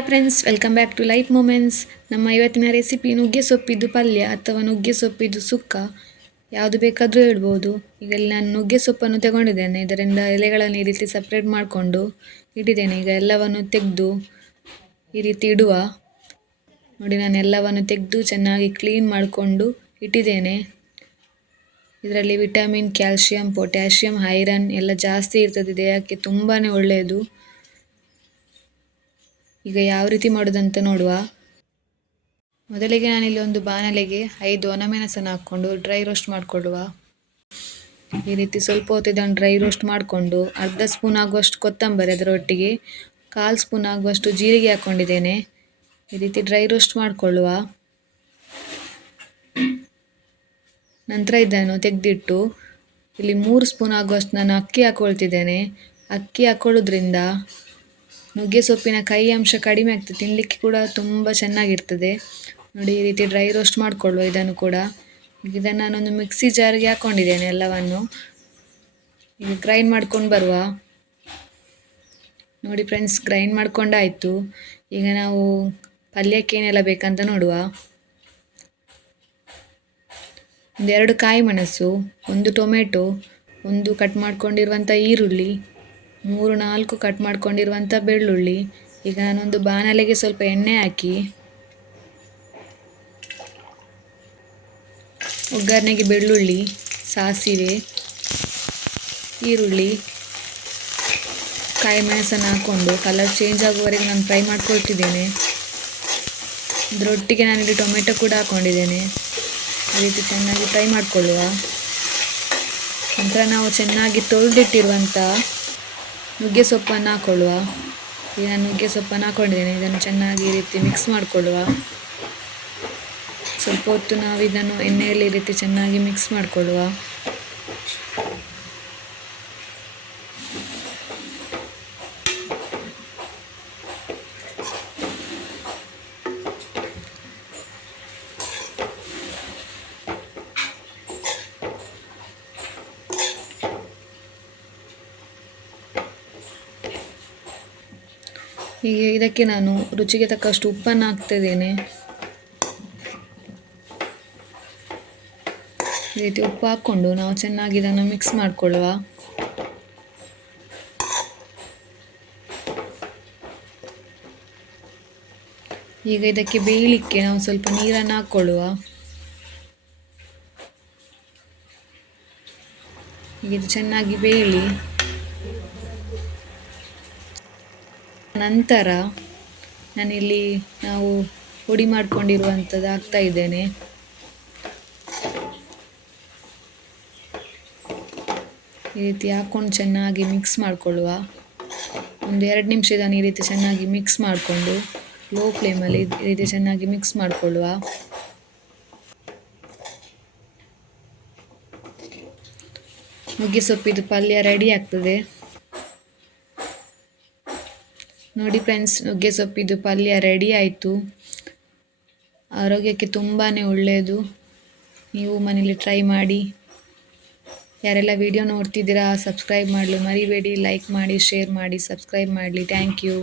Hi friends, welcome back to life moments. ನಮ್ಮ ಇವತ್ತಿನ recipe ನುಗ್ಗೆ ಸೊಪ್ಪಿದ್ದು ಪಲ್ಯ ಅಥವಾ ನುಗ್ಗೆ ಸೊಪ್ಪಿದ್ದು ಸುಕ್ಕ, ಯಾವುದು ಬೇಕಾದರೂ ಹೇಳ್ಬೋದು. ಈಗ ಇಲ್ಲಿ ನಾನು ನುಗ್ಗೆ ಸೊಪ್ಪನ್ನು ತಗೊಂಡಿದ್ದೇನೆ. ಇದರಿಂದ ಎಲೆಗಳನ್ನು ಈ ರೀತಿ ಸಪ್ರೇಟ್ ಮಾಡಿಕೊಂಡು ಇಟ್ಟಿದ್ದೇನೆ. ಈಗ ಎಲ್ಲವನ್ನು ತೆಗೆದು ಈ ರೀತಿ ಇಡುವ. ನೋಡಿ, ನಾನು ಎಲ್ಲವನ್ನು ತೆಗೆದು ಚೆನ್ನಾಗಿ ಕ್ಲೀನ್ ಮಾಡಿಕೊಂಡು ಇಟ್ಟಿದ್ದೇನೆ. ಇದರಲ್ಲಿ ವಿಟಮಿನ್, ಕ್ಯಾಲ್ಶಿಯಂ, ಪೊಟ್ಯಾಷಿಯಂ, ಐರನ್ ಎಲ್ಲ ಜಾಸ್ತಿ ಇರ್ತದೆ. ದೇಹಕ್ಕೆ ತುಂಬಾ ಒಳ್ಳೆಯದು. ಈಗ ಯಾವ ರೀತಿ ಮಾಡೋದಂತ ನೋಡುವ. ಮೊದಲಿಗೆ ನಾನಿಲ್ಲಿ ಒಂದು ಬಾಣಲೆಗೆ 5 ಒಣಮೆಣಸನ್ನು ಹಾಕ್ಕೊಂಡು ಡ್ರೈ ರೋಸ್ಟ್ ಮಾಡಿಕೊಳ್ಳುವ. ಈ ರೀತಿ ಸ್ವಲ್ಪ ಹೊತ್ತು ಇದನ್ನು ಡ್ರೈ ರೋಸ್ಟ್ ಮಾಡಿಕೊಂಡು ಅರ್ಧ ಸ್ಪೂನ್ ಆಗುವಷ್ಟು ಕೊತ್ತಂಬರಿ, ಅದರೊಟ್ಟಿಗೆ 1/4 ಸ್ಪೂನ್ ಆಗುವಷ್ಟು ಜೀರಿಗೆ ಹಾಕ್ಕೊಂಡಿದ್ದೇನೆ. ಈ ರೀತಿ ಡ್ರೈ ರೋಸ್ಟ್ ಮಾಡಿಕೊಳ್ಳುವ. ನಂತರ ಇದನ್ನು ತೆಗೆದಿಟ್ಟು ಇಲ್ಲಿ 3 ಸ್ಪೂನ್ ಆಗುವಷ್ಟು ನಾನು ಅಕ್ಕಿ ಹಾಕ್ಕೊಳ್ತಿದ್ದೇನೆ. ಅಕ್ಕಿ ಹಾಕ್ಕೊಳ್ಳೋದ್ರಿಂದ ನುಗ್ಗೆ ಸೊಪ್ಪಿನ ಕಹಿ ಅಂಶ ಕಡಿಮೆ ಆಗ್ತದೆ, ತಿನ್ನಲಿಕ್ಕೆ ಕೂಡ ತುಂಬ ಚೆನ್ನಾಗಿರ್ತದೆ. ನೋಡಿ, ಈ ರೀತಿ ಡ್ರೈ ರೋಸ್ಟ್ ಮಾಡಿಕೊಳ್ಳುವ ಇದನ್ನು ಕೂಡ. ಇದನ್ನು ನಾನೊಂದು ಮಿಕ್ಸಿ ಜಾರಿಗೆ ಹಾಕ್ಕೊಂಡಿದ್ದೇನೆ ಎಲ್ಲವನ್ನು. ಈಗ ಗ್ರೈಂಡ್ ಮಾಡ್ಕೊಂಡು ಬರುವ. ನೋಡಿ ಫ್ರೆಂಡ್ಸ್, ಗ್ರೈಂಡ್ ಮಾಡ್ಕೊಂಡಾಯಿತು. ಈಗ ನಾವು ಪಲ್ಯಕ್ಕೆ ಏನೆಲ್ಲ ಬೇಕಂತ ನೋಡುವ. 2 ಕಾಯಿ ಮೆಣಸು, 1 ಟೊಮೆಟೊ, 1 ಕಟ್ ಮಾಡ್ಕೊಂಡಿರುವಂಥ ಈರುಳ್ಳಿ, 3-4 ಕಟ್ ಮಾಡ್ಕೊಂಡಿರುವಂಥ ಬೆಳ್ಳುಳ್ಳಿ. ಈಗ ನಾನೊಂದು ಬಾಣಲೆಗೆ ಸ್ವಲ್ಪ ಎಣ್ಣೆ ಹಾಕಿ ಒಗ್ಗರಣೆಗೆ ಬೆಳ್ಳುಳ್ಳಿ, ಸಾಸಿವೆ, ಈರುಳ್ಳಿ, ಕಾಯಿ ಮೆಣಸನ್ನು ಹಾಕ್ಕೊಂಡು ಕಲರ್ ಚೇಂಜ್ ಆಗುವವರೆಗೆ ನಾನು ಫ್ರೈ ಮಾಡ್ಕೊಳ್ತಿದ್ದೇನೆ. ಇದರೊಟ್ಟಿಗೆ ನಾನಿಲ್ಲಿ ಟೊಮೆಟೊ ಕೂಡ ಹಾಕ್ಕೊಂಡಿದ್ದೇನೆ. ಈ ರೀತಿ ಚೆನ್ನಾಗಿ ಫ್ರೈ ಮಾಡಿಕೊಳ್ಳುವ. ನಂತರ ನಾವು ಚೆನ್ನಾಗಿ ತೊಳೆದಿಟ್ಟಿರುವಂಥ ನುಗ್ಗೆ ಸೊಪ್ಪನ್ನು ಹಾಕ್ಕೊಳ್ಳುವ. ಈಗ ನಾನು ನುಗ್ಗೆ ಸೊಪ್ಪನ್ನು ಹಾಕ್ಕೊಂಡಿದ್ದೇನೆ. ಇದನ್ನು ಚೆನ್ನಾಗಿ ಈ ರೀತಿ ಮಿಕ್ಸ್ ಮಾಡಿಕೊಳ್ಳುವ. ಸ್ವಲ್ಪ ಹೊತ್ತು ನಾವು ಇದನ್ನು ಎಣ್ಣೆಯಲ್ಲಿ ಈ ರೀತಿ ಚೆನ್ನಾಗಿ ಮಿಕ್ಸ್ ಮಾಡಿಕೊಳ್ಳುವ. ಹೀಗೆ ಇದಕ್ಕೆ ನಾನು ರುಚಿಗೆ ತಕ್ಕಷ್ಟು ಉಪ್ಪನ್ನು ಹಾಕ್ತಿದ್ದೇನೆ. ಈ ರೀತಿ ಉಪ್ಪು ಹಾಕ್ಕೊಂಡು ನಾವು ಚೆನ್ನಾಗಿ ಇದನ್ನು ಮಿಕ್ಸ್ ಮಾಡಿಕೊಳ್ಳುವ. ಈಗ ಇದಕ್ಕೆ ಬೇಯಲಿಕ್ಕೆ ನಾವು ಸ್ವಲ್ಪ ನೀರನ್ನು ಹಾಕ್ಕೊಳ್ಳುವ. ಈಗ ಇದು ಚೆನ್ನಾಗಿ ಬೇಯಲಿ. ನಂತರ ನಾನಿಲ್ಲಿ ನಾವು ಪುಡಿ ಮಾಡ್ಕೊಂಡಿರುವಂಥದ್ದು ಹಾಕ್ತಾ ಇದ್ದೇನೆ. ಈ ರೀತಿ ಹಾಕ್ಕೊಂಡು ಚೆನ್ನಾಗಿ ಮಿಕ್ಸ್ ಮಾಡಿಕೊಳ್ಳುವ. ಒಂದು 2 ನಿಮಿಷ ಇದನ್ನು ಈ ರೀತಿ ಚೆನ್ನಾಗಿ ಮಿಕ್ಸ್ ಮಾಡಿಕೊಂಡು ಲೋ ಫ್ಲೇಮಲ್ಲಿ ಈ ರೀತಿ ಚೆನ್ನಾಗಿ ಮಿಕ್ಸ್ ಮಾಡಿಕೊಳ್ಳುವ. ನುಗ್ಗೆ ಸೊಪ್ಪಿದು ಪಲ್ಯ ರೆಡಿ ಆಗ್ತದೆ. ನೋಡಿ ಫ್ರೆಂಡ್ಸ್, ನುಗ್ಗೆ ಸೊಪ್ಪಿದು ಪಲ್ಯ ರೆಡಿ ಆಯಿತು. ಆರೋಗ್ಯಕ್ಕೆ ತುಂಬಾ ಒಳ್ಳೆಯದು. ನೀವು ಮನೇಲಿ ಟ್ರೈ ಮಾಡಿ. ಯಾರೆಲ್ಲ ವಿಡಿಯೋ ನೋಡ್ತಿದ್ದೀರಾ ಸಬ್ಸ್ಕ್ರೈಬ್ ಮಾಡಲು ಮರಿಬೇಡಿ. ಲೈಕ್ ಮಾಡಿ, ಶೇರ್ ಮಾಡಿ, ಸಬ್ಸ್ಕ್ರೈಬ್ ಮಾಡಲಿ. Thank you.